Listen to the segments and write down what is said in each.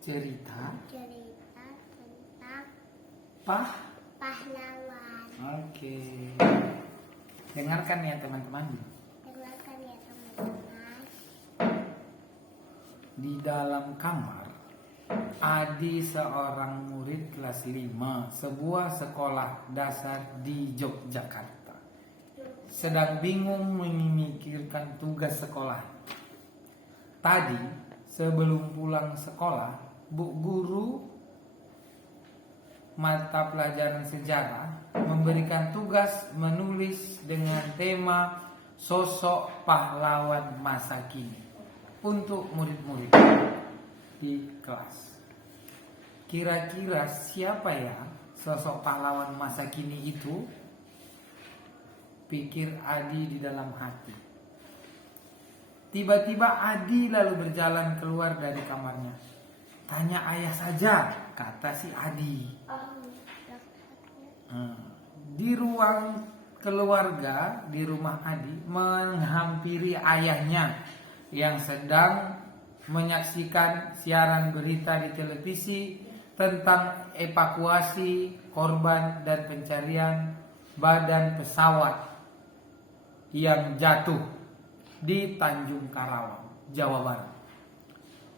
cerita tentang pahlawan. Oke. Dengarkan ya teman-teman. Di dalam kamar, Adi seorang murid kelas 5 sebuah sekolah dasar di Yogyakarta sedang bingung memikirkan tugas sekolah. Tadi sebelum pulang sekolah, Bu Guru mata pelajaran sejarah memberikan tugas menulis dengan tema sosok pahlawan masa kini untuk murid-murid di kelas. Kira-kira siapa ya sosok pahlawan masa kini itu? Pikir Adi di dalam hati. Tiba-tiba Adi lalu berjalan keluar dari kamarnya. Tanya ayah saja, kata si Adi. Di ruang keluarga di rumah Adi menghampiri ayahnya yang sedang menyaksikan siaran berita di televisi tentang evakuasi korban dan pencarian badan pesawat yang jatuh di Tanjung Karawang, Jawa Barat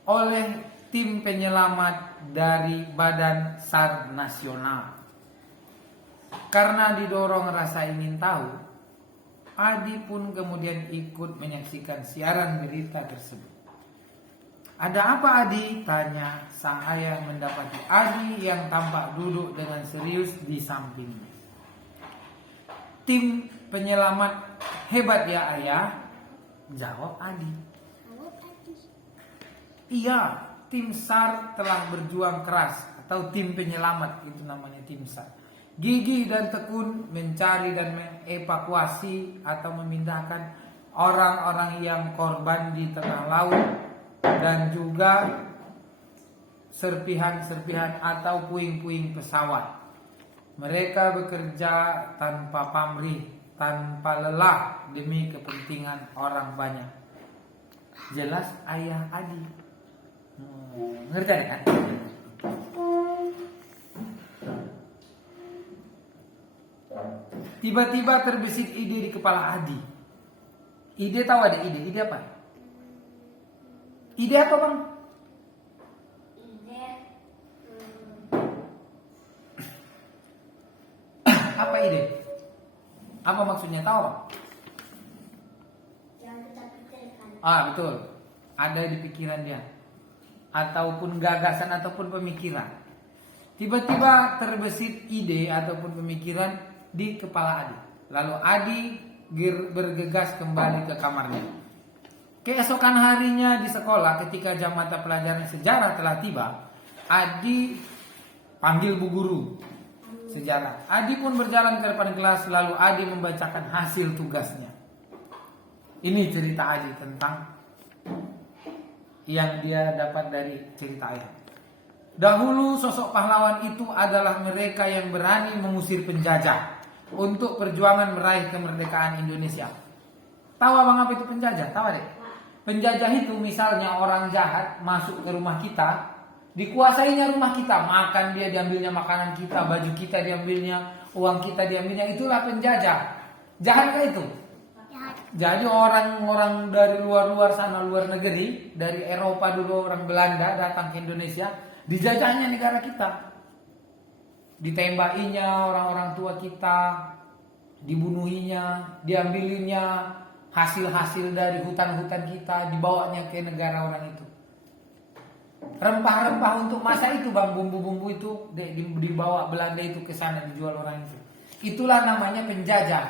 oleh tim penyelamat dari Badan SAR Nasional. Karena didorong rasa ingin tahu, Adi pun kemudian ikut menyaksikan siaran berita tersebut. Ada apa Adi? Tanya sang ayah mendapati Adi yang tampak duduk dengan serius di sampingnya. Tim penyelamat hebat ya ayah, jawab Adi. Iya, tim SAR telah berjuang keras, atau tim penyelamat itu namanya tim SAR. Gigih dan tekun mencari dan mengevakuasi atau memindahkan orang-orang yang korban di tengah laut dan juga serpihan-serpihan atau puing-puing pesawat. Mereka bekerja tanpa pamrih, tanpa lelah demi kepentingan orang banyak. Jelas ayah Adi. Ngerti kan? Tiba-tiba terbesit ide di kepala Adi. Ide tahu ada ide? Ide apa? Ide apa bang? Apa ide? Apa maksudnya tahu bang? Yang kita pikirkan. Betul. Ada di pikiran dia. Ataupun gagasan ataupun pemikiran. Tiba-tiba terbesit ide ataupun pemikiran di kepala Adi. Lalu Adi bergegas kembali ke kamarnya. Keesokan harinya di sekolah ketika jam mata pelajaran sejarah telah tiba, Adi panggil Bu Guru sejarah. Adi pun berjalan ke depan kelas, lalu Adi membacakan hasil tugasnya. Ini cerita Adi tentang yang dia dapat dari cerita ayah. Dahulu sosok pahlawan itu adalah mereka yang berani mengusir penjajah untuk perjuangan meraih kemerdekaan Indonesia. Tahu abang apa itu penjajah? Tahu deh. Penjajah itu misalnya orang jahat masuk ke rumah kita, dikuasainya rumah kita, makan dia, diambilnya makanan kita, baju kita diambilnya, uang kita diambilnya, itulah penjajah. Jahat kan itu? Jahat. Jadi orang-orang dari luar sana, luar negeri, dari Eropa dulu, orang Belanda datang ke Indonesia, dijajahnya negara kita. Ditembakinya orang-orang tua kita, dibunuhinya, diambilinya hasil-hasil dari hutan-hutan kita, dibawanya ke negara orang itu. Rempah-rempah untuk masa itu bang, bumbu-bumbu itu dibawa Belanda itu ke sana, dijual orang itu. Itulah namanya penjajah.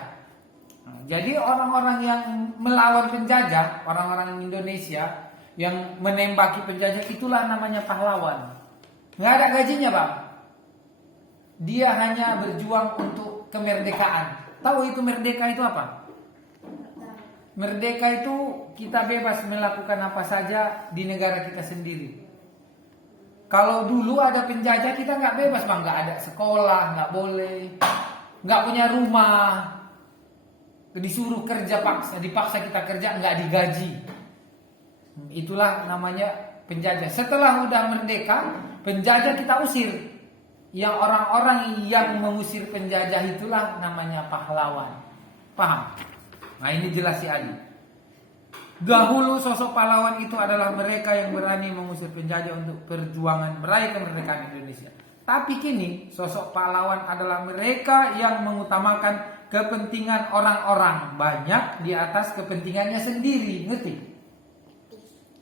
Jadi orang-orang yang melawan penjajah, orang-orang Indonesia yang menembaki penjajah, itulah namanya pahlawan. Nggak ada gajinya bang. Dia hanya berjuang untuk kemerdekaan. Tahu itu merdeka itu apa? Merdeka itu kita bebas melakukan apa saja di negara kita sendiri. Kalau dulu ada penjajah kita nggak bebas bang, nggak ada sekolah, nggak boleh, nggak punya rumah, disuruh kerja paksa, dipaksa kita kerja nggak digaji. Itulah namanya penjajah. Setelah udah merdeka, penjajah kita usir. Yang orang-orang yang mengusir penjajah itulah namanya pahlawan. Paham? Nah ini jelas si Adi. Dahulu sosok pahlawan itu adalah mereka yang berani mengusir penjajah untuk perjuangan meraih kemerdekaan Indonesia. Tapi kini sosok pahlawan adalah mereka yang mengutamakan kepentingan orang-orang banyak di atas kepentingannya sendiri. Ngerti?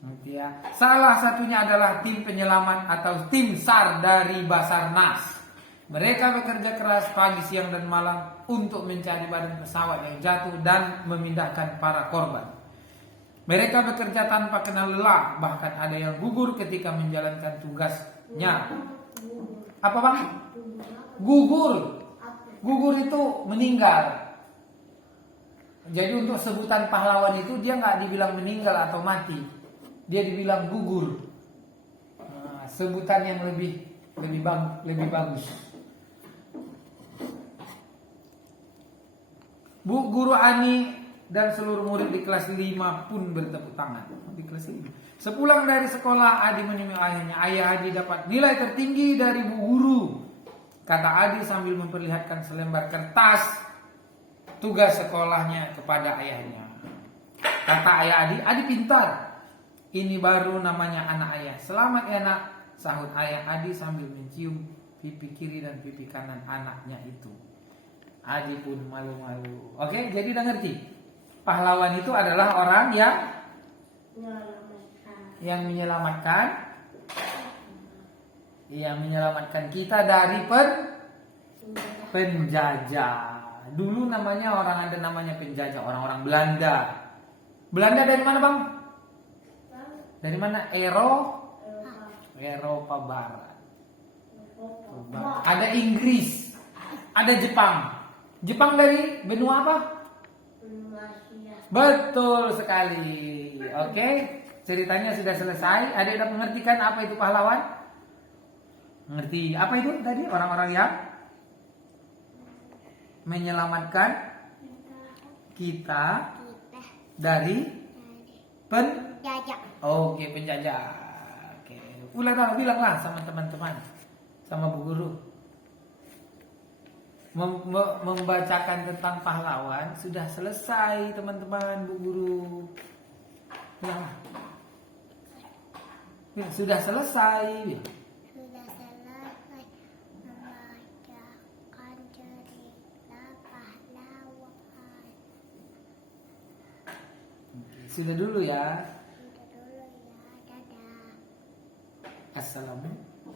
Ngerti ya? Salah satunya adalah tim penyelamat atau tim SAR dari Basarnas. Mereka bekerja keras pagi, siang, dan malam untuk mencari badan pesawat yang jatuh dan memindahkan para korban. Mereka bekerja tanpa kenal lelah, bahkan ada yang gugur ketika menjalankan tugasnya. Apa bang? Gugur. Gugur itu meninggal. Jadi untuk sebutan pahlawan itu dia nggak dibilang meninggal atau mati, dia dibilang gugur. Nah, sebutan yang lebih bagus. Bu Guru Ani dan seluruh murid di kelas 5 pun bertepuk tangan. Di kelas 5. Sepulang dari sekolah, Adi menemui ayahnya. Ayah Adi dapat nilai tertinggi dari Bu Guru, kata Adi sambil memperlihatkan selembar kertas tugas sekolahnya kepada ayahnya. Kata ayah Adi pintar. Ini baru namanya anak ayah. Selamat ya nak, sahut ayah Adi sambil mencium pipi kiri dan pipi kanan anaknya itu. Adi pun malu-malu. Oke, jadi udah ngerti? Pahlawan itu adalah orang yang menyelamatkan kita dari penjajah. Dulu namanya ada namanya penjajah, orang-orang Belanda. Belanda dari mana bang? Dari mana? Eropa Barat. Ada Inggris, ada Jepang. Jepang dari benua apa? Betul sekali. Oke, ceritanya sudah selesai. Adik udah mengertikan apa itu pahlawan? Mengerti apa itu tadi? Orang-orang yang menyelamatkan kita dari Penjajah. Oke, penjajah. Oke, bilanglah sama teman-teman, sama Bu Guru. Membacakan tentang pahlawan sudah selesai teman-teman. Bu Guru bilang sudah selesai. Sudah selesai membacakan cerita pahlawan. Sudah dulu ya. Sudah dulu ya, dadah. Assalamualaikum.